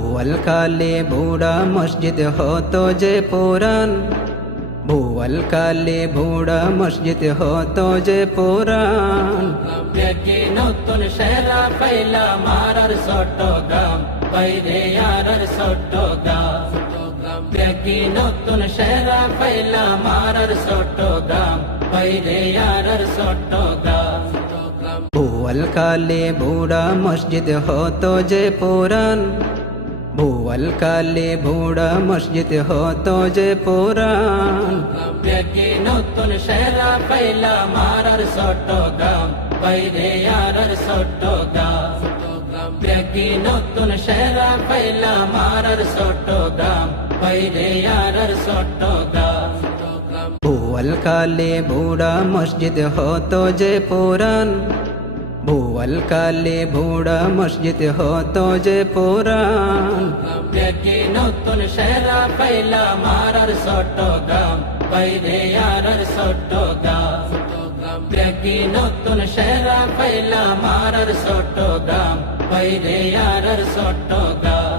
ভুয়ালকালে বুড়া মসজিদ হতো যে পুরান, ভুয়ালকালে বুড়া মসজিদ হতো যে পুরান। দেখি নতুন সেরা পাইলা মারার চট্টগ্রাম, বাইরে আর চট্টগ্রাম। দেখি নতুন সেরা পাইলা মারার চট্টগ্রাম, বাইরে আর চট্টগ্রাম। ভুয়ালকালে বুড়া মসজিদ হতো যে পুরান, ভুয়ালকালে বুড়া মসজিদ হতো যে পুরান। দেখি নতুন সেরা পাইলা মারার চট্টগ্রাম, বাইরে আর চট্টগ্রাম। দেখি নতুন সেরা পাইলা মারার চট্টগ্রাম, বাইরে আর চট্টগ্রাম। ভুয়ালকালে বুড়া মসজিদ হতো যে পুরান, ভুয়ালকালে বুড়া মসজিদ হতো যে পুরান। দেখি নতুন সেরা পাইলা মারার চট্টগ্রাম, বাইরে আর চট্টগ্রাম। দেখি নতুন সেরা পাইলা মারার চট্টগ্রাম, বাইরে আর চট্টগ্রাম।